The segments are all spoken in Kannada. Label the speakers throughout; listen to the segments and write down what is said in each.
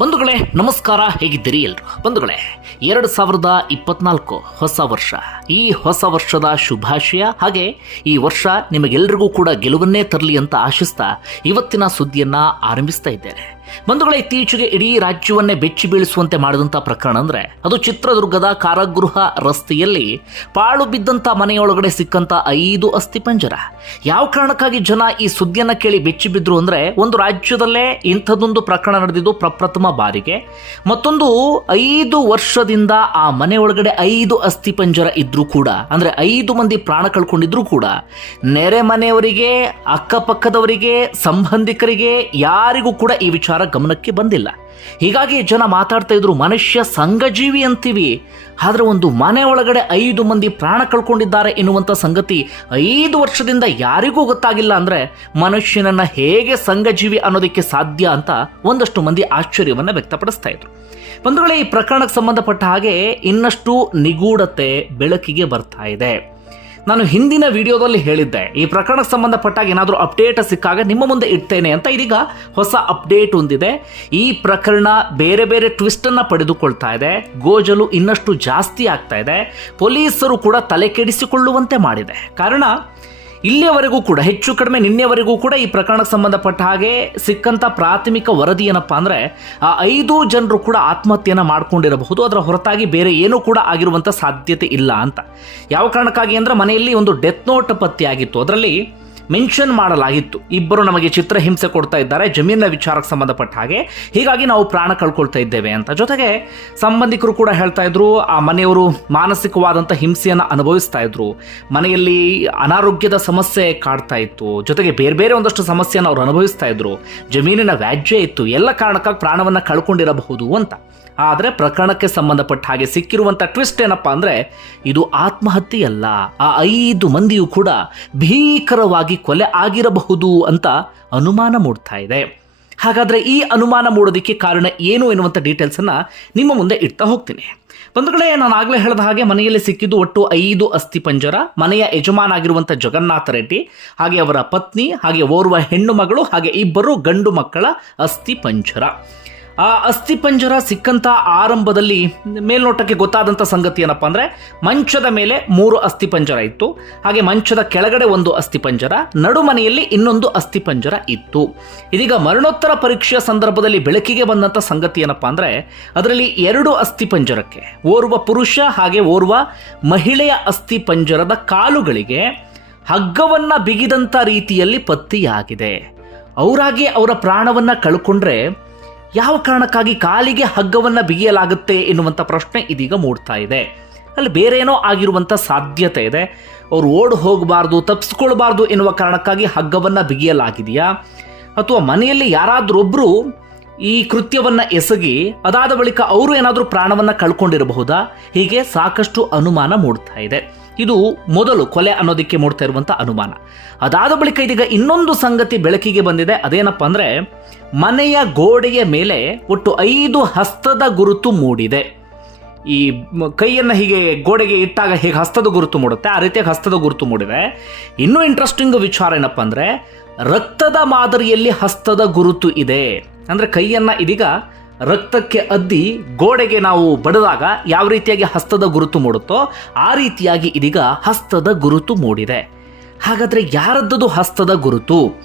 Speaker 1: ಬಂಧುಗಳೇ, ನಮಸ್ಕಾರ. ಹೇಗಿದ್ದೀರಿ ಎಲ್ರು? ಬಂಧುಗಳೇ, ಎರಡು ಸಾವಿರದ ಇಪ್ಪತ್ನಾಲ್ಕು ಹೊಸ ವರ್ಷ. ಈ ಹೊಸ ವರ್ಷದ ಶುಭಾಶಯ ಹಾಗೆ ಈ ವರ್ಷ ನಿಮಗೆಲ್ರಿಗೂ ಕೂಡ ಗೆಲುವನ್ನೇ ತರಲಿ ಅಂತ ಆಶಿಸ್ತಾ ಇವತ್ತಿನ ಸುದ್ದಿಯನ್ನ ಆರಂಭಿಸ್ತಾ ಇದ್ದೇನೆ. ಬಂಧುಗಳೇ, ಇತ್ತೀಚೆಗೆ ಇಡೀ ರಾಜ್ಯವನ್ನೇ ಬೆಚ್ಚಿ ಬೀಳಿಸುವಂತೆ ಮಾಡಿದಂಥ ಪ್ರಕರಣ ಅಂದ್ರೆ ಅದು ಚಿತ್ರದುರ್ಗದ ಕಾರಾಗೃಹ ರಸ್ತೆಯಲ್ಲಿ ಪಾಳು ಬಿದ್ದಂಥ ಮನೆಯೊಳಗಡೆ ಸಿಕ್ಕಂತ ಐದು ಅಸ್ಥಿಪಂಜರ ಯಾವ ಕಾರಣಕ್ಕಾಗಿ ಜನ ಈ ಸುದ್ದಿಯನ್ನ ಕೇಳಿ ಬೆಚ್ಚಿ ಬಿದ್ರು ಅಂದ್ರೆ ಒಂದು ರಾಜ್ಯದಲ್ಲೇ ಇಂಥದ್ದೊಂದು ಪ್ರಕರಣ ನಡೆದಿದ್ದು ಪ್ರಪ್ರಥಮ ಬಾರಿಗೆ. ಮತ್ತೊಂದು, ಐದು ವರ್ಷದಿಂದ ಆ ಮನೆ ಒಳಗಡೆ ಐದು ಅಸ್ಥಿಪಂಜರ ಇದ್ರೂ ಕೂಡ, ಅಂದ್ರೆ ಐದು ಮಂದಿ ಪ್ರಾಣ ಕಳ್ಕೊಂಡಿದ್ರು ಕೂಡ, ನೆರೆ ಮನೆಯವರಿಗೆ, ಅಕ್ಕಪಕ್ಕದವರಿಗೆ, ಸಂಬಂಧಿಕರಿಗೆ ಯಾರಿಗೂ ಕೂಡ ಈ ವಿಚಾರ ಗಮನಕ್ಕೆ ಬಂದಿಲ್ಲ. ಹೀಗಾಗಿ ಜನ ಮಾತಾಡ್ತಾ ಇದ್ರು, ಮನುಷ್ಯ ಸಂಘಜೀವಿ ಅಂತೀವಿ. ಆದರೆ ಒಂದು ಮನೆ ಒಳಗಡೆ ಐದು ಮಂದಿ ಪ್ರಾಣ ಕಳ್ಕೊಂಡಿದ್ದಾರೆ ಎನ್ನುವಂಥ ಸಂಗತಿ ಐದು ವರ್ಷದಿಂದ ಯಾರಿಗೂ ಗೊತ್ತಾಗಿಲ್ಲ ಅಂದರೆ ಮನುಷ್ಯನನ್ನು ಹೇಗೆ ಸಂಘಜೀವಿ ಅನ್ನೋದಕ್ಕೆ ಸಾಧ್ಯ ಅಂತ ಒಂದಷ್ಟು ಮಂದಿ ಆಶ್ಚರ್ಯವನ್ನು ವ್ಯಕ್ತಪಡಿಸ್ತಾ ಇದ್ರು. ಬಂಧುಗಳೇ, ಈ ಪ್ರಕರಣಕ್ಕೆ ಸಂಬಂಧಪಟ್ಟ ಹಾಗೆ ಇನ್ನಷ್ಟು ನಿಗೂಢತೆ ಬೆಳಕಿಗೆ ಬರ್ತಾ ಇದೆ. ನಾನು ಹಿಂದಿನ ವಿಡಿಯೋದಲ್ಲಿ ಹೇಳಿದ್ದೆ, ಈ ಪ್ರಕರಣಕ್ಕೆ ಸಂಬಂಧಪಟ್ಟಾಗ ಏನಾದರೂ ಅಪ್ಡೇಟ್ ಸಿಕ್ಕಾಗ ನಿಮ್ಮ ಮುಂದೆ ಇಡ್ತೇನೆ ಅಂತ ಇದೀಗ ಹೊಸ ಅಪ್ಡೇಟ್ ಹೊಂದಿದೆ ಈ ಪ್ರಕರಣ ಬೇರೆ ಬೇರೆ ಟ್ವಿಸ್ಟ್ ಅನ್ನ ಪಡೆದುಕೊಳ್ತಾ ಇದೆ. ಗೋಜಲು ಇನ್ನಷ್ಟು ಜಾಸ್ತಿ ಆಗ್ತಾ ಇದೆ. ಪೊಲೀಸರು ಕೂಡ ತಲೆ ಕೆಡಿಸಿಕೊಳ್ಳುವಂತೆ ಮಾಡಿದೆ. ಕಾರಣ ಇಲ್ಲಿಯವರೆಗೂ ಕೂಡ, ಹೆಚ್ಚು ಕಡಿಮೆ ನಿನ್ನೆವರೆಗೂ ಕೂಡ ಈ ಪ್ರಕರಣಕ್ಕೆ ಸಂಬಂಧಪಟ್ಟ ಹಾಗೆ ಸಿಕ್ಕಂತ ಪ್ರಾಥಮಿಕ ವರದಿ ಏನಪ್ಪಾ ಅಂದ್ರೆ, ಆ ಐದು ಜನರು ಕೂಡ ಆತ್ಮಹತ್ಯೆಯನ್ನು ಮಾಡ್ಕೊಂಡಿರಬಹುದು. ಅದರ ಹೊರತಾಗಿ ಬೇರೆ ಏನೂ ಕೂಡ ಆಗಿರುವಂತ ಸಾಧ್ಯತೆ ಇಲ್ಲ ಅಂತ. ಯಾವ ಕಾರಣಕ್ಕಾಗಿ ಅಂದ್ರೆ, ಮನೆಯಲ್ಲಿ ಒಂದು ಡೆತ್ ನೋಟ್ ಪತ್ತೆಯಾಗಿತ್ತು. ಅದರಲ್ಲಿ ಮೆನ್ಷನ್ ಮಾಡಲಾಗಿತ್ತು. ಇಬ್ಬರು ನಮಗೆ ಚಿತ್ರ ಹಿಂಸೆ ಕೊಡ್ತಾ ಇದ್ದಾರೆ, ಜಮೀನಿನ ವಿಚಾರಕ್ಕೆ ಸಂಬಂಧಪಟ್ಟ ಹಾಗೆ. ಹೀಗಾಗಿ ನಾವು ಪ್ರಾಣ ಕಳ್ಕೊಳ್ತಾ ಇದ್ದೇವೆ ಅಂತ. ಜೊತೆಗೆ ಸಂಬಂಧಿಕರು ಕೂಡ ಹೇಳ್ತಾ ಇದ್ರು, ಆ ಮನೆಯವರು ಮಾನಸಿಕವಾದಂಥ ಹಿಂಸೆಯನ್ನು ಅನುಭವಿಸ್ತಾ ಇದ್ರು. ಮನೆಯಲ್ಲಿ ಅನಾರೋಗ್ಯದ ಸಮಸ್ಯೆ ಕಾಡ್ತಾ ಇತ್ತು. ಜೊತೆಗೆ ಬೇರೆ ಬೇರೆ ಒಂದಷ್ಟು ಸಮಸ್ಯೆಯನ್ನು ಅವರು ಅನುಭವಿಸ್ತಾ ಇದ್ರು. ಜಮೀನಿನ ವ್ಯಾಜ್ಯ ಇತ್ತು. ಎಲ್ಲ ಕಾರಣಕ್ಕಾಗಿ ಪ್ರಾಣವನ್ನು ಕಳ್ಕೊಂಡಿರಬಹುದು ಅಂತ. ಆದರೆ ಪ್ರಕರಣಕ್ಕೆ ಸಂಬಂಧಪಟ್ಟ ಹಾಗೆ ಸಿಕ್ಕಿರುವಂಥ ಟ್ವಿಸ್ಟ್ ಏನಪ್ಪಾ ಅಂದ್ರೆ, ಇದು ಆತ್ಮಹತ್ಯೆಯಲ್ಲ. ಆ ಐದು ಮಂದಿಯೂ ಕೂಡ ಭೀಕರವಾಗಿ ಕೊಲೆ ಆಗಿರಬಹುದು ಅಂತ ಅನುಮಾನ ಮೂಡ್ತಾ ಇದೆ. ಹಾಗಾದರೆ ಈ ಅನುಮಾನ ಮೂಡೋದಕ್ಕೆ ಕಾರಣ ಏನು ಎನ್ನುವಂಥ ಡೀಟೇಲ್ಸನ್ನು ನಿಮ್ಮ ಮುಂದೆ ಇಡ್ತಾ ಹೋಗ್ತೀನಿ. ಬಂಧುಗಳೇ, ನಾನು ಆಗಲೇ ಹೇಳಿದ ಹಾಗೆ ಮನೆಯಲ್ಲಿ ಸಿಕ್ಕಿದ್ದು ಒಟ್ಟು ಐದು ಅಸ್ಥಿ ಪಂಜರ, ಮನೆಯ ಯಜಮಾನ ಆಗಿರುವಂಥ ಜಗನ್ನಾಥ ರೆಡ್ಡಿ, ಹಾಗೆ ಅವರ ಪತ್ನಿ, ಹಾಗೆ ಓರ್ವ ಹೆಣ್ಣು ಮಗಳು, ಹಾಗೆ ಇಬ್ಬರು ಗಂಡು ಮಕ್ಕಳ ಅಸ್ಥಿ ಪಂಜರ. ಆ ಅಸ್ಥಿ ಪಂಜರ ಸಿಕ್ಕಂತ ಆರಂಭದಲ್ಲಿ ಮೇಲ್ನೋಟಕ್ಕೆ ಗೊತ್ತಾದಂಥ ಸಂಗತಿ ಏನಪ್ಪ ಅಂದ್ರೆ ಮಂಚದ ಮೇಲೆ ಮೂರು ಅಸ್ಥಿ ಪಂಜರ ಇತ್ತು. ಹಾಗೆ ಮಂಚದ ಕೆಳಗಡೆ ಒಂದು ಅಸ್ಥಿ ಪಂಜರ, ನಡುಮನೆಯಲ್ಲಿ ಇನ್ನೊಂದು ಅಸ್ಥಿ ಪಂಜರ ಇತ್ತು. ಇದೀಗ ಮರಣೋತ್ತರ ಪರೀಕ್ಷೆಯ ಸಂದರ್ಭದಲ್ಲಿ ಬೆಳಕಿಗೆ ಬಂದಂಥ ಸಂಗತಿ ಏನಪ್ಪ ಅಂದ್ರೆ ಅದರಲ್ಲಿ ಎರಡು ಅಸ್ಥಿ ಪಂಜರಕ್ಕೆ, ಓರ್ವ ಪುರುಷ ಹಾಗೆ ಓರ್ವ ಮಹಿಳೆಯ ಅಸ್ಥಿ ಪಂಜರದ ಕಾಲುಗಳಿಗೆ ಹಗ್ಗವನ್ನ ಬಿಗಿದಂಥ ರೀತಿಯಲ್ಲಿ ಪತ್ತೆಯಾಗಿದೆ. ಅವರಾಗಿ ಅವರ ಪ್ರಾಣವನ್ನು ಕಳ್ಕೊಂಡ್ರೆ ಯಾವ ಕಾರಣಕ್ಕಾಗಿ ಕಾಲಿಗೆ ಹಗ್ಗವನ್ನು ಬಿಗಿಯಲಾಗುತ್ತೆ ಎನ್ನುವಂಥ ಪ್ರಶ್ನೆ ಇದೀಗ ಮೂಡ್ತಾ ಇದೆ. ಅಲ್ಲಿ ಬೇರೇನೋ ಆಗಿರುವಂಥ ಸಾಧ್ಯತೆ ಇದೆ. ಅವರು ಓಡ್ ಹೋಗಬಾರ್ದು ತಪ್ಪಿಸ್ಕೊಳ್ಬಾರ್ದು ಎನ್ನುವ ಕಾರಣಕ್ಕಾಗಿ ಹಗ್ಗವನ್ನು ಬಿಗಿಯಲಾಗಿದೆಯಾ? ಅಥವಾ ಮನೆಯಲ್ಲಿ ಯಾರಾದ್ರೊಬ್ರು ಈ ಕೃತ್ಯವನ್ನ ಎಸಗಿ ಅದಾದ ಬಳಿಕ ಅವರು ಏನಾದರೂ ಪ್ರಾಣವನ್ನ ಕಳ್ಕೊಂಡಿರಬಹುದಾ? ಹೀಗೆ ಸಾಕಷ್ಟು ಅನುಮಾನ ಮೂಡ್ತಾ ಇದೆ. ಇದು ಮೊದಲು ಕೊಲೆ ಅನ್ನೋದಕ್ಕೆ ಮೂಡ್ತಾ ಇರುವಂತ ಅನುಮಾನ. ಅದಾದ ಬಳಿಕ ಇದೀಗ ಇನ್ನೊಂದು ಸಂಗತಿ ಬೆಳಕಿಗೆ ಬಂದಿದೆ. ಅದೇನಪ್ಪ ಅಂದ್ರೆ, ಮನೆಯ ಗೋಡೆಯ ಮೇಲೆ ಒಟ್ಟು ಐದು ಹಸ್ತದ ಗುರುತು ಮೂಡಿದೆ. ಈ ಕೈಯನ್ನು ಹೀಗೆ ಗೋಡೆಗೆ ಇಟ್ಟಾಗ ಹೇಗೆ ಹಸ್ತದ ಗುರುತು ಮೂಡುತ್ತೆ? ಆ ರೀತಿಯಾಗಿ ಹಸ್ತದ ಗುರುತು ಮೂಡಿದೆ. ಇನ್ನೂ ಇಂಟ್ರೆಸ್ಟಿಂಗ್ ವಿಚಾರ ಏನಪ್ಪ ಅಂದರೆ, ರಕ್ತದ ಮಾದರಿಯಲ್ಲಿ ಹಸ್ತದ ಗುರುತು ಇದೆ. ಅಂದ್ರೆ ಕೈಯನ್ನು ಇದೀಗ ರಕ್ತಕ್ಕೆ ಅದ್ದಿ ಗೋಡೆಗೆ ನಾವು ಬಡಿದಾಗ ಯಾವ ರೀತಿಯಾಗಿ ಹಸ್ತದ ಗುರುತು ಮೂಡುತ್ತೋ ಆ ರೀತಿಯಾಗಿ ಇದೀಗ ಹಸ್ತದ ಗುರುತು ಮೂಡಿದೆ. ಹಾಗಾದರೆ ಯಾರದ್ದದು ಹಸ್ತದ ಗುರುತು?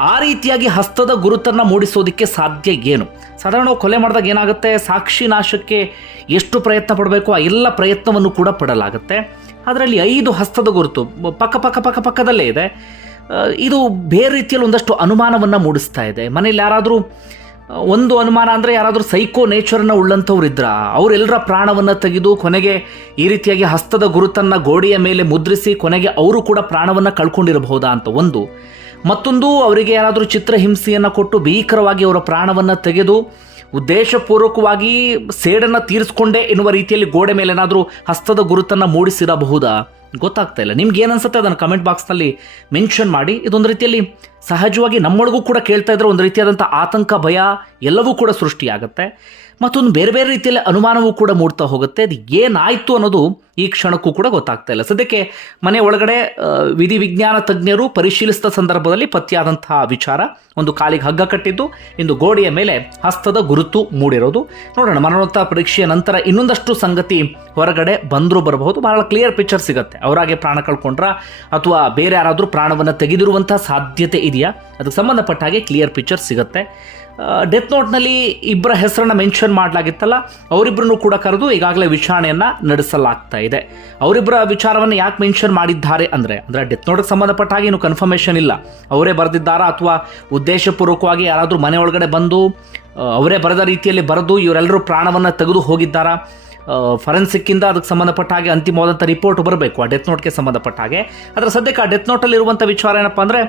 Speaker 1: ಆ ರೀತಿಯಾಗಿ ಹಸ್ತದ ಗುರುತನ್ನು ಮೂಡಿಸೋದಕ್ಕೆ ಸಾಧ್ಯ ಏನು? ಸಾಧಾರಣ ನಾವು ಕೊಲೆ ಮಾಡಿದಾಗ ಏನಾಗುತ್ತೆ? ಸಾಕ್ಷಿ ನಾಶಕ್ಕೆ ಎಷ್ಟು ಪ್ರಯತ್ನ ಪಡಬೇಕು? ಆ ಎಲ್ಲ ಪ್ರಯತ್ನವನ್ನು ಕೂಡ ಪಡಲಾಗುತ್ತೆ. ಅದರಲ್ಲಿ ಐದು ಹಸ್ತದ ಗುರುತು, ಪಕ್ಕ ಪಕ್ಕ ಪಕ್ಕ ಪಕ್ಕದಲ್ಲೇ ಇದೆ. ಇದು ಬೇರೆ ರೀತಿಯಲ್ಲಿ ಒಂದಷ್ಟು ಅನುಮಾನವನ್ನು ಮೂಡಿಸ್ತಾ ಇದೆ. ಮನೇಲಿ ಯಾರಾದರೂ ಒಂದು ಅನುಮಾನ ಅಂದರೆ ಯಾರಾದರೂ ಸೈಕೋ ನೇಚರ್ನ ಉಳ್ಳಂಥವ್ರು ಇದ್ರ ಅವರೆಲ್ಲರ ಪ್ರಾಣವನ್ನು ತೆಗೆದು ಕೊನೆಗೆ ಈ ರೀತಿಯಾಗಿ ಹಸ್ತದ ಗುರುತನ್ನು ಗೋಡೆಯ ಮೇಲೆ ಮುದ್ರಿಸಿ ಕೊನೆಗೆ ಅವರು ಕೂಡ ಪ್ರಾಣವನ್ನು ಕಳ್ಕೊಂಡಿರಬಹುದಾ ಅಂತ ಒಂದು. ಮತ್ತೊಂದು, ಅವರಿಗೆ ಯಾರಾದರೂ ಚಿತ್ರಹಿಂಸೆಯನ್ನು ಕೊಟ್ಟು ಭೀಕರವಾಗಿ ಅವರ ಪ್ರಾಣವನ್ನು ತೆಗೆದು ಉದ್ದೇಶಪೂರ್ವಕವಾಗಿ ಸೇಡನ್ನು ತೀರಿಸ್ಕೊಂಡೆ ಎನ್ನುವ ರೀತಿಯಲ್ಲಿ ಗೋಡೆ ಮೇಲೆ ಏನಾದರೂ ಹಸ್ತದ ಗುರುತನ್ನು ಮೂಡಿಸಿರಬಹುದಾ? ಗೊತ್ತಾಗ್ತಾ ಇಲ್ಲ. ನಿಮ್ಗೆ ಏನು ಅನ್ಸುತ್ತೆ? ಅದನ್ನು ಕಮೆಂಟ್ ಬಾಕ್ಸ್ನಲ್ಲಿ ಮೆನ್ಷನ್ ಮಾಡಿ. ಇದೊಂದು ರೀತಿಯಲ್ಲಿ ಸಹಜವಾಗಿ ನಮ್ಮೊಳಗೂ ಕೂಡ ಕೇಳ್ತಾ ಇದ್ರೆ ಒಂದು ರೀತಿಯಾದಂಥ ಆತಂಕ, ಭಯ ಎಲ್ಲವೂ ಕೂಡ ಸೃಷ್ಟಿಯಾಗುತ್ತೆ. ಮತ್ತೊಂದು ಬೇರೆ ಬೇರೆ ರೀತಿಯಲ್ಲಿ ಅನುಮಾನವೂ ಕೂಡ ಮೂಡ್ತಾ ಹೋಗುತ್ತೆ. ಅದು ಏನಾಯಿತು ಅನ್ನೋದು ಈ ಕ್ಷಣಕ್ಕೂ ಕೂಡ ಗೊತ್ತಾಗ್ತಾ ಇಲ್ಲ. ಸದ್ಯಕ್ಕೆ ಮನೆ ಒಳಗಡೆ ವಿಧಿ ವಿಜ್ಞಾನ ತಜ್ಞರು ಪರಿಶೀಲಿಸಿದ ಸಂದರ್ಭದಲ್ಲಿ ಪತ್ತೆಯಾದಂತಹ ವಿಚಾರ ಒಂದು ಕಾಲಿಗೆ ಹಗ್ಗ ಕಟ್ಟಿದ್ದು, ಇಂದು ಗೋಡೆಯ ಮೇಲೆ ಹಸ್ತದ ಗುರುತು ಮೂಡಿರೋದು. ನೋಡೋಣ, ಮರಣೋತ್ತರ ಪರೀಕ್ಷೆಯ ನಂತರ ಇನ್ನೊಂದಷ್ಟು ಸಂಗತಿ ಹೊರಗಡೆ ಬಂದರೂ ಬರಬಹುದು. ಬಹಳ ಕ್ಲಿಯರ್ ಪಿಕ್ಚರ್ ಸಿಗುತ್ತೆ. ಅವರಾಗೆ ಪ್ರಾಣ ಕಳ್ಕೊಂಡ್ರ, ಅಥವಾ ಬೇರೆ ಯಾರಾದರೂ ಪ್ರಾಣವನ್ನು ತೆಗೆದಿರುವಂತಹ ಸಾಧ್ಯತೆ ಇದೆಯಾ? ಅದಕ್ಕೆ ಸಂಬಂಧಪಟ್ಟ ಹಾಗೆ ಕ್ಲಿಯರ್ ಪಿಕ್ಚರ್ ಸಿಗುತ್ತೆ. ಡೆತ್ ನೋಟ್ನಲ್ಲಿ ಇಬ್ಬರ ಹೆಸರನ್ನ ಮೆನ್ಷನ್ ಮಾಡಲಾಗಿತ್ತಲ್ಲ ಅವರಿಬ್ಬರನ್ನು ಕೂಡ ಕರೆದು ಈಗಾಗಲೇ ವಿಚಾರಣೆಯನ್ನ ನಡೆಸಲಾಗ್ತಾ ಇದೆ. ಅವರಿಬ್ಬರ ವಿಚಾರವನ್ನು ಯಾಕೆ ಮೆನ್ಷನ್ ಮಾಡಿದ್ದಾರೆ ಅಂದರೆ ಅಂದರೆ ಡೆತ್ ನೋಟ್ಗೆ ಸಂಬಂಧಪಟ್ಟ ಹಾಗೆ ಏನು ಕನ್ಫರ್ಮೇಷನ್ ಇಲ್ಲ. ಅವರೇ ಬರೆದಿದ್ದಾರಾ ಅಥವಾ ಉದ್ದೇಶಪೂರ್ವಕವಾಗಿ ಯಾರಾದರೂ ಮನೆ ಒಳಗಡೆ ಬಂದು ಅವರೇ ಬರೆದ ರೀತಿಯಲ್ಲಿ ಬರೆದು ಇವರೆಲ್ಲರೂ ಪ್ರಾಣವನ್ನು ತೆಗೆದು ಹೋಗಿದ್ದಾರಾ? ಫರೆನ್ಸಿಕ್ಕಿಂದ ಅದಕ್ಕೆ ಸಂಬಂಧಪಟ್ಟ ಹಾಗೆ ಅಂತಿಮವಾದಂಥ ರಿಪೋರ್ಟ್ ಬರಬೇಕು, ಆ ಡೆತ್ ನೋಟ್ಗೆ ಸಂಬಂಧಪಟ್ಟ ಹಾಗೆ. ಅದರ ಸದ್ಯಕ್ಕೆ ಆ ಡೆತ್ ನೋಟಲ್ಲಿರುವಂಥ ವಿಚಾರ ಏನಪ್ಪ ಅಂದರೆ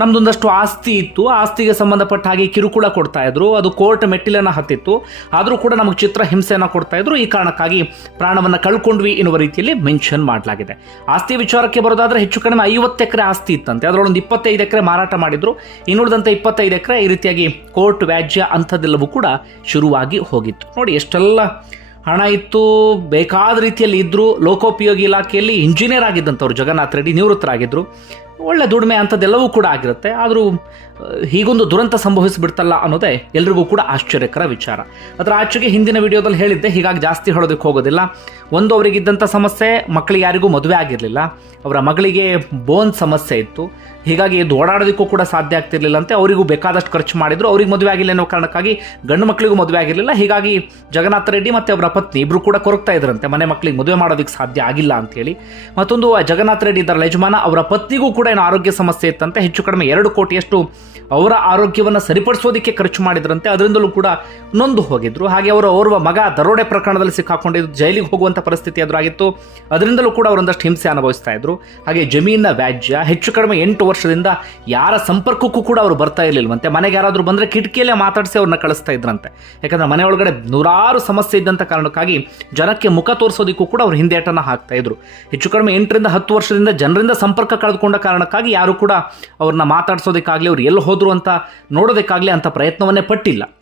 Speaker 1: ನಮ್ಮದೊಂದಷ್ಟು ಆಸ್ತಿ ಇತ್ತು. ಆಸ್ತಿಗೆ ಸಂಬಂಧಪಟ್ಟ ಹಾಗೆ ಕಿರುಕುಳ ಕೊಡ್ತಾ ಇದ್ರು. ಅದು ಕೋರ್ಟ್ ಮೆಟ್ಟಿಲನ್ನು ಹತ್ತಿತ್ತು. ಆದರೂ ಕೂಡ ನಮಗೆ ಚಿತ್ರ ಹಿಂಸೆಯನ್ನು ಕೊಡ್ತಾ ಇದ್ರು. ಈ ಕಾರಣಕ್ಕಾಗಿ ಪ್ರಾಣವನ್ನು ಕಳ್ಕೊಂಡ್ವಿ ಎನ್ನುವ ರೀತಿಯಲ್ಲಿ ಮೆನ್ಷನ್ ಮಾಡಲಾಗಿದೆ. ಆಸ್ತಿ ವಿಚಾರಕ್ಕೆ ಬರೋದಾದ್ರೆ ಹೆಚ್ಚು ಕಡಿಮೆ ಐವತ್ತು ಎಕರೆ ಆಸ್ತಿ ಇತ್ತಂತೆ. ಅದರೊಳೊಂದು ಇಪ್ಪತ್ತೈದು ಎಕರೆ ಮಾರಾಟ ಮಾಡಿದ್ರು. ಇನ್ನುಳಿದಂಥ ಇಪ್ಪತ್ತೈದು ಎಕರೆ ಈ ರೀತಿಯಾಗಿ ಕೋರ್ಟ್ ವ್ಯಾಜ್ಯ ಅಂಥದ್ದೆಲ್ಲವೂ ಕೂಡ ಶುರುವಾಗಿ ಹೋಗಿತ್ತು. ನೋಡಿ, ಎಷ್ಟೆಲ್ಲ ಹಣ ಇತ್ತು ಬೇಕಾದ ರೀತಿಯಲ್ಲಿ ಇದ್ದರು ಲೋಕೋಪಯೋಗಿ ಇಲಾಖೆಯಲ್ಲಿ ಇಂಜಿನಿಯರ್ ಆಗಿದ್ದಂಥವ್ರು ಜಗನ್ನಾಥ್ ರೆಡ್ಡಿ ನಿವೃತ್ತರಾಗಿದ್ದರು ಒಳ್ಳೆ ದುಡಿಮೆ ಅಂಥದ್ದೆಲ್ಲವೂ ಕೂಡ ಆಗಿರುತ್ತೆ. ಆದರೂ ಹೀಗೊಂದು ದುರಂತ ಸಂಭವಿಸಿಬಿಡ್ತಲ್ಲ ಅನ್ನೋದೇ ಎಲ್ರಿಗೂ ಕೂಡ ಆಶ್ಚರ್ಯಕರ ವಿಚಾರ. ಅದರ ಆಚೆಗೆ ಹಿಂದಿನ ವಿಡಿಯೋದಲ್ಲಿ ಹೇಳಿದ್ದೆ, ಹೀಗಾಗಿ ಜಾಸ್ತಿ ಹೇಳೋದಕ್ಕೆ ಹೋಗೋದಿಲ್ಲ. ಒಂದು ಅವರಿಗಿದ್ದಂಥ ಸಮಸ್ಯೆ ಮಕ್ಕಳಿಗೆ ಯಾರಿಗೂ ಮದುವೆ ಆಗಿರಲಿಲ್ಲ. ಅವರ ಮಗಳಿಗೆ ಬೋನ್ ಸಮಸ್ಯೆ ಇತ್ತು. ಹೀಗಾಗಿ ಇದು ಓಡಾಡೋದಕ್ಕೂ ಕೂಡ ಸಾಧ್ಯ ಆಗ್ತಿರ್ಲಿಲ್ಲ ಅಂತೆ. ಅವರಿಗೂ ಬೇಕಾದಷ್ಟು ಖರ್ಚು ಮಾಡಿದ್ರು. ಅವ್ರಿಗೆ ಮದುವೆ ಆಗಿಲ್ಲ ಅನ್ನೋ ಕಾರಣಕ್ಕಾಗಿ ಗಂಡು ಮಕ್ಕಳಿಗೂ ಮದುವೆ ಆಗಿರಲಿಲ್ಲ. ಹೀಗಾಗಿ ಜಗನ್ನಾಥ ರೆಡ್ಡಿ ಮತ್ತು ಅವರ ಪತ್ನಿ ಇಬ್ಬರು ಕೂಡ ಕೊರಗ್ತಾ ಇದ್ರಂತೆ. ಮನೆ ಮಕ್ಕಳಿಗೆ ಮದುವೆ ಮಾಡೋದಕ್ಕೆ ಸಾಧ್ಯ ಆಗಿಲ್ಲ ಅಂತೇಳಿ ಮತ್ತೊಂದು, ಜಗನ್ನಾಥ ರೆಡ್ಡಿ ಇದರ ಯಜಮಾನ, ಅವರ ಪತ್ನಿಗೂ ಕೂಡ ಏನು ಆರೋಗ್ಯ ಸಮಸ್ಯೆ ಇತ್ತಂತೆ. ಹೆಚ್ಚು ಕಡಿಮೆ ಎರಡು ಕೋಟಿಯಷ್ಟು ಅವರ ಆರೋಗ್ಯವನ್ನು ಸರಿಪಡಿಸೋದಕ್ಕೆ ಖರ್ಚು ಮಾಡಿದ್ರಂತೆ. ಅದರಿಂದಲೂ ಕೂಡ ನೊಂದು ಹೋಗಿದ್ರು. ಹಾಗೆ ಅವರ ಓರ್ವ ಮಗ ದರೋಡೆ ಪ್ರಕರಣದಲ್ಲಿ ಸಿಕ್ಕಾಕೊಂಡಿದ್ದು ಜೈಲಿಗೆ ಹೋಗುವಂಥ ಪರಿಸ್ಥಿತಿ ಎದುರಾಗಿತ್ತು. ಅದರಿಂದಲೂ ಕೂಡ ಅವರೊಂದಷ್ಟು ಹಿಂಸೆ ಅನುಭವಿಸ್ತಾ ಇದ್ರು. ಹಾಗೆ ಜಮೀನಿನ ವ್ಯಾಜ್ಯ ಹೆಚ್ಚು ಕಡಿಮೆ ಎಂಟು ವರ್ಷದಿಂದ ಯಾರ ಸಂಪರ್ಕಕ್ಕೂ ಕೂಡ ಅವರು ಬರ್ತಾ ಇರಲಿಲ್ವಂತೆ. ಮನೆಗೆ ಯಾರಾದರೂ ಬಂದರೆ ಕಿಟಕಿಯಲ್ಲೇ ಮಾತಾಡಿಸಿ ಅವ್ರನ್ನ ಕಳಿಸ್ತಾ ಇದ್ರಂತೆ. ಯಾಕಂದರೆ ಮನೆ ಒಳಗಡೆ ನೂರಾರು ಸಮಸ್ಯೆ ಇದ್ದಂಥ ಕಾರಣಕ್ಕಾಗಿ ಜನಕ್ಕೆ ಮುಖ ತೋರಿಸೋದಕ್ಕೂ ಕೂಡ ಅವರು ಹಿಂದೇಟನ್ನು ಹಾಕ್ತಾ ಇದ್ರು. ಹೆಚ್ಚು ಕಡಿಮೆ ಎಂಟರಿಂದ ಹತ್ತು ವರ್ಷದಿಂದ ಜನರಿಂದ ಸಂಪರ್ಕ ಕಳೆದುಕೊಂಡ ಕಾರಣಕ್ಕಾಗಿ ಯಾರು ಕೂಡ ಅವ್ರನ್ನ ಮಾತಾಡ್ಸೋದಕ್ಕಾಗಲಿ, ಅವ್ರು ಎಲ್ಲಿ ಹೋದ್ರು ಅಂತ ನೋಡೋದಕ್ಕಾಗಲಿ ಅಂತ ಪ್ರಯತ್ನವನ್ನೇ ಪಟ್ಟಿಲ್ಲ.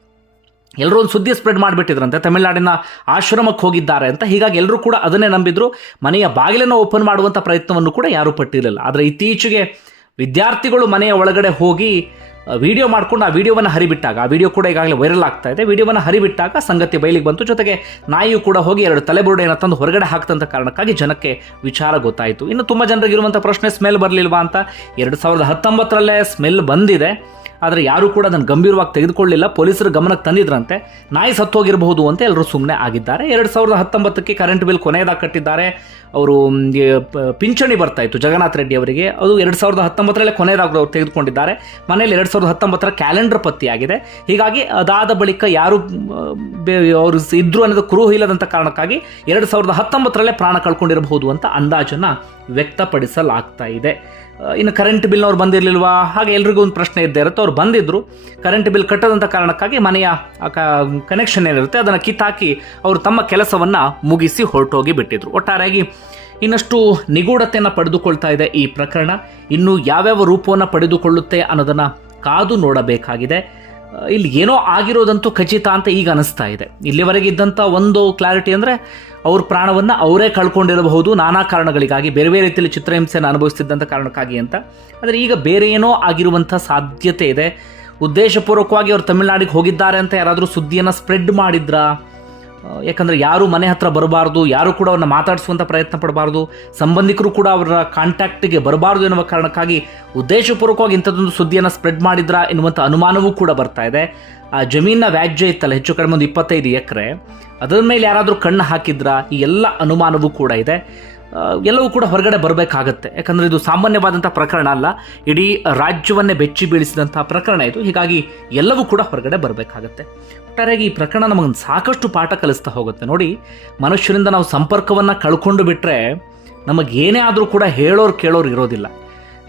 Speaker 1: ಎಲ್ಲರೂ ಒಂದು ಸುದ್ದಿ ಸ್ಪ್ರೆಡ್ ಮಾಡಿಬಿಟ್ಟಿದ್ರಂತೆ, ತಮಿಳುನಾಡಿನ ಆಶ್ರಮಕ್ಕೆ ಹೋಗಿದ್ದಾರೆ ಅಂತ. ಹೀಗಾಗಿ ಎಲ್ಲರೂ ಕೂಡ ಅದನ್ನೇ ನಂಬಿದ್ರು. ಮನೆಯ ಬಾಗಿಲನ್ನು ಓಪನ್ ಮಾಡುವಂಥ ಪ್ರಯತ್ನವನ್ನು ಕೂಡ ಯಾರೂ ಪಟ್ಟಿರಲಿಲ್ಲ. ಆದರೆ ಇತ್ತೀಚೆಗೆ ವಿದ್ಯಾರ್ಥಿಗಳು ಮನೆಯ ಒಳಗಡೆ ಹೋಗಿ ವಿಡಿಯೋ ಮಾಡ್ಕೊಂಡು ಆ ವಿಡಿಯೋವನ್ನು ಹರಿಬಿಟ್ಟಾಗ, ಆ ವಿಡಿಯೋ ಕೂಡ ಈಗಾಗಲೇ ವೈರಲ್ ಆಗ್ತಾ ಇದೆ. ವಿಡಿಯೋವನ್ನು ಹರಿಬಿಟ್ಟಾಗ ಸಂಗತಿ ಬಯಲಿಗೆ ಬಂತು. ಜೊತೆಗೆ ನಾಯಿಯು ಕೂಡ ಹೋಗಿ ಎರಡು ತಲೆಬುರುಡೆಯನ್ನು ತಂದು ಹೊರಗಡೆ ಹಾಕ್ತಂಥ ಕಾರಣಕ್ಕಾಗಿ ಜನಕ್ಕೆ ವಿಚಾರ ಗೊತ್ತಾಯಿತು. ಇನ್ನು ತುಂಬ ಜನರಿಗೆ ಇರುವಂಥ ಪ್ರಶ್ನೆ ಸ್ಮೆಲ್ ಬರಲಿಲ್ವಾ ಅಂತ? ಎರಡು ಸಾವಿರದ ಹತ್ತೊಂಬತ್ತರಲ್ಲೇ ಸ್ಮೆಲ್ ಬಂದಿದೆ. ಆದರೆ ಯಾರೂ ಕೂಡ ಅದನ್ನು ಗಂಭೀರವಾಗಿ ತೆಗೆದುಕೊಳ್ಳಿಲ್ಲ ಪೊಲೀಸರು ಗಮನಕ್ಕೆ ತಂದಿದ್ರಂತೆ. ನಾಯಿ ಸತ್ತೋಗಿರಬಹುದು ಅಂತ ಎಲ್ಲರೂ ಸುಮ್ಮನೆ ಆಗಿದ್ದಾರೆ. ಎರಡು ಸಾವಿರದ ಹತ್ತೊಂಬತ್ತಕ್ಕೆ ಕರೆಂಟ್ ಬಿಲ್ ಕೊನೆಯದಾಗಿ ಕಟ್ಟಿದ್ದಾರೆ. ಅವರು ಪಿಂಚಣಿ ಬರ್ತಾ ಇತ್ತು ಜಗನ್ನಾಥ್ ರೆಡ್ಡಿ ಅವರಿಗೆ. ಅದು ಎರಡು ಸಾವಿರದ ಹತ್ತೊಂಬತ್ತರಲ್ಲೇ ಕೊನೆಯದಾಗಿ ಅವರು ತೆಗೆದುಕೊಂಡಿದ್ದಾರೆ. ಮನೆಯಲ್ಲಿ ಎರಡು ಸಾವಿರದ ಹತ್ತೊಂಬತ್ತರ ಕ್ಯಾಲೆಂಡರ್ ಪತ್ತಿಯಾಗಿದೆ. ಹೀಗಾಗಿ ಅದಾದ ಬಳಿಕ ಯಾರು ಅವರು ಇದ್ರು ಅನ್ನೋದು ಕುರುಹು ಇಲ್ಲದಂಥ ಕಾರಣಕ್ಕಾಗಿ ಎರಡು ಸಾವಿರದ ಹತ್ತೊಂಬತ್ತರಲ್ಲೇ ಪ್ರಾಣ ಕಳ್ಕೊಂಡಿರಬಹುದು ಅಂತ ಅಂದಾಜನ್ನು ವ್ಯಕ್ತಪಡಿಸಲಾಗ್ತಾ ಇದೆ. ಇನ್ನು ಕರೆಂಟ್ ಬಿಲ್ನವ್ರು ಬಂದಿರಲಿಲ್ವಾ? ಹಾಗೆ ಎಲ್ರಿಗೂ ಒಂದು ಪ್ರಶ್ನೆ ಇದ್ದೇ ಇರುತ್ತೆ. ಅವ್ರು ಬಂದಿದ್ದರು ಕರೆಂಟ್ ಬಿಲ್ ಕಟ್ಟದಂಥ ಕಾರಣಕ್ಕಾಗಿ ಮನೆಯ ಕನೆಕ್ಷನ್ ಏನಿರುತ್ತೆ, ಅದನ್ನು ಕಿತ್ತಾಕಿ ಅವರು ತಮ್ಮ ಕೆಲಸವನ್ನು ಮುಗಿಸಿ ಹೊರಟೋಗಿ ಬಿಟ್ಟಿದ್ರು. ಒಟ್ಟಾರೆಯಾಗಿ ಇನ್ನಷ್ಟು ನಿಗೂಢತೆಯನ್ನು ಪಡೆದುಕೊಳ್ತಾ ಇದೆ ಈ ಪ್ರಕರಣ. ಇನ್ನೂ ಯಾವ್ಯಾವ ರೂಪವನ್ನು ಪಡೆದುಕೊಳ್ಳುತ್ತೆ ಅನ್ನೋದನ್ನು ಕಾದು ನೋಡಬೇಕಾಗಿದೆ. ಇಲ್ಲಿ ಏನೋ ಆಗಿರೋದಂತೂ ಖಚಿತ ಅಂತ ಈಗ ಅನಿಸ್ತಾ ಇದೆ. ಇಲ್ಲಿವರೆಗೆ ಇದ್ದಂಥ ಒಂದು ಕ್ಲಾರಿಟಿ ಅಂದರೆ ಅವ್ರ ಪ್ರಾಣವನ್ನು ಅವರೇ ಕಳ್ಕೊಂಡಿರಬಹುದು ನಾನಾ ಕಾರಣಗಳಿಗಾಗಿ. ಬೇರೆ ಬೇರೆ ರೀತಿಯಲ್ಲಿ ಚಿತ್ರಹಿಂಸೆಯನ್ನು ಅನುಭವಿಸ್ತಿದ್ದಂಥ ಕಾರಣಕ್ಕಾಗಿ ಅಂತ. ಆದರೆ ಈಗ ಬೇರೆ ಏನೋ ಆಗಿರುವಂಥ ಸಾಧ್ಯತೆ ಇದೆ. ಉದ್ದೇಶಪೂರ್ವಕವಾಗಿ ಅವರು ತಮಿಳ್ನಾಡಿಗೆ ಹೋಗಿದ್ದಾರೆ ಅಂತ ಯಾರಾದರೂ ಸುದ್ದಿಯನ್ನು ಸ್ಪ್ರೆಡ್ ಮಾಡಿದ್ರಾ? ಯಾಕಂದ್ರೆ ಯಾರು ಮನೆ ಹತ್ರ ಬರಬಾರ್ದು, ಯಾರು ಕೂಡ ಅವ್ರನ್ನ ಮಾತಾಡಿಸುವಂಥ ಪ್ರಯತ್ನ ಪಡಬಾರ್ದು, ಸಂಬಂಧಿಕರು ಕೂಡ ಅವರ ಕಾಂಟ್ಯಾಕ್ಟಿಗೆ ಬರಬಾರ್ದು ಎನ್ನುವ ಕಾರಣಕ್ಕಾಗಿ ಉದ್ದೇಶಪೂರ್ವಕವಾಗಿ ಇಂಥದ್ದೊಂದು ಸುದ್ದಿಯನ್ನು ಸ್ಪ್ರೆಡ್ ಮಾಡಿದ್ರಾ ಎನ್ನುವಂಥ ಅನುಮಾನವೂ ಕೂಡ ಬರ್ತಾ ಇದೆ. ಆ, ಜಮೀನಿನ ವ್ಯಾಜ್ಯ ಇತ್ತಲ್ಲ, ಹೆಚ್ಚು ಕಡಿಮೆ ಒಂದು ಇಪ್ಪತ್ತೈದು ಎಕರೆ. ಅದರ ಮೇಲೆ ಯಾರಾದರೂ ಕಣ್ಣು ಹಾಕಿದ್ರಾ ಈ ಎಲ್ಲ ಅನುಮಾನವೂ ಕೂಡ ಇದೆ. ಎಲ್ಲವೂ ಕೂಡ ಹೊರಗಡೆ ಬರಬೇಕಾಗತ್ತೆ. ಯಾಕಂದರೆ ಇದು ಸಾಮಾನ್ಯವಾದಂಥ ಪ್ರಕರಣ ಅಲ್ಲ. ಇಡೀ ರಾಜ್ಯವನ್ನೇ ಬೆಚ್ಚಿ ಬೀಳಿಸಿದಂಥ ಪ್ರಕರಣ ಇದು. ಹೀಗಾಗಿ ಎಲ್ಲವೂ ಕೂಡ ಹೊರಗಡೆ ಬರಬೇಕಾಗತ್ತೆ. ಒಟ್ಟಾರೆಯಾಗಿ ಈ ಪ್ರಕರಣ ನಮಗೊಂದು ಸಾಕಷ್ಟು ಪಾಠ ಕಲಿಸ್ತಾ ಹೋಗುತ್ತೆ. ನೋಡಿ, ಮನುಷ್ಯರಿಂದ ನಾವು ಸಂಪರ್ಕವನ್ನು ಕಳ್ಕೊಂಡು ಬಿಟ್ಟರೆ ನಮಗೇನೇ ಆದರೂ ಕೂಡ ಹೇಳೋರು ಕೇಳೋರು ಇರೋದಿಲ್ಲ.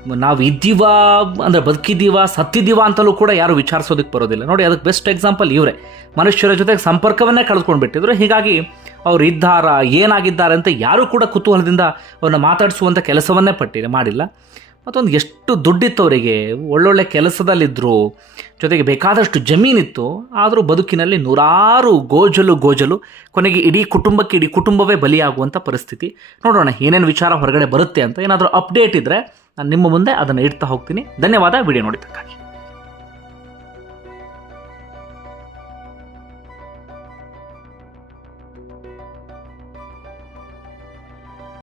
Speaker 1: ನಾವು ಇದ್ದೀವಾ, ಅಂದರೆ ಬದುಕಿದ್ದೀವಾ, ಸತ್ತಿದ್ದೀವಾ ಅಂತಲೂ ಕೂಡ ಯಾರು ವಿಚಾರಿಸೋದಕ್ಕೆ ಬರೋದಿಲ್ಲ. ನೋಡಿ, ಅದಕ್ಕೆ ಬೆಸ್ಟ್ ಎಕ್ಸಾಂಪಲ್ ಇವರೇ. ಮನುಷ್ಯರ ಜೊತೆಗೆ ಸಂಪರ್ಕವನ್ನೇ ಕಳೆದುಕೊಂಡು ಬಿಟ್ಟಿದ್ರು. ಹೀಗಾಗಿ ಅವ್ರು ಇದ್ದಾರಾ, ಏನಾಗಿದ್ದಾರೆ ಅಂತ ಯಾರೂ ಕೂಡ ಕುತೂಹಲದಿಂದ ಅವ್ರನ್ನ ಮಾತಾಡಿಸುವಂಥ ಕೆಲಸವನ್ನೇ ಪಟ್ಟಿದೆ ಮಾಡಿಲ್ಲ. ಮತ್ತೊಂದು ಎಷ್ಟು ದುಡ್ಡಿತ್ತು ಅವರಿಗೆ. ಒಳ್ಳೊಳ್ಳೆ ಕೆಲಸದಲ್ಲಿದ್ದರು ಜೊತೆಗೆ ಬೇಕಾದಷ್ಟು ಜಮೀನಿತ್ತು. ಆದರೂ ಬದುಕಿನಲ್ಲಿ ನೂರಾರು ಗೋಜಲು ಗೋಜಲು, ಕೊನೆಗೆ ಇಡೀ ಕುಟುಂಬಕ್ಕೆ ಇಡೀ ಕುಟುಂಬವೇ ಬಲಿಯಾಗುವಂಥ ಪರಿಸ್ಥಿತಿ. ನೋಡೋಣ ಏನೇನು ವಿಚಾರ ಹೊರಗಡೆ ಬರುತ್ತೆ ಅಂತ. ಏನಾದರೂ ಅಪ್ಡೇಟ್ ಇದ್ದರೆ ನಾನು ನಿಮ್ಮ ಮುಂದೆ ಅದನ್ನು ಇಡ್ತಾ ಹೋಗ್ತೀನಿ. ಧನ್ಯವಾದ. ವಿಡಿಯೋ ನೋಡಿದ್ದಕ್ಕಾಗಿ.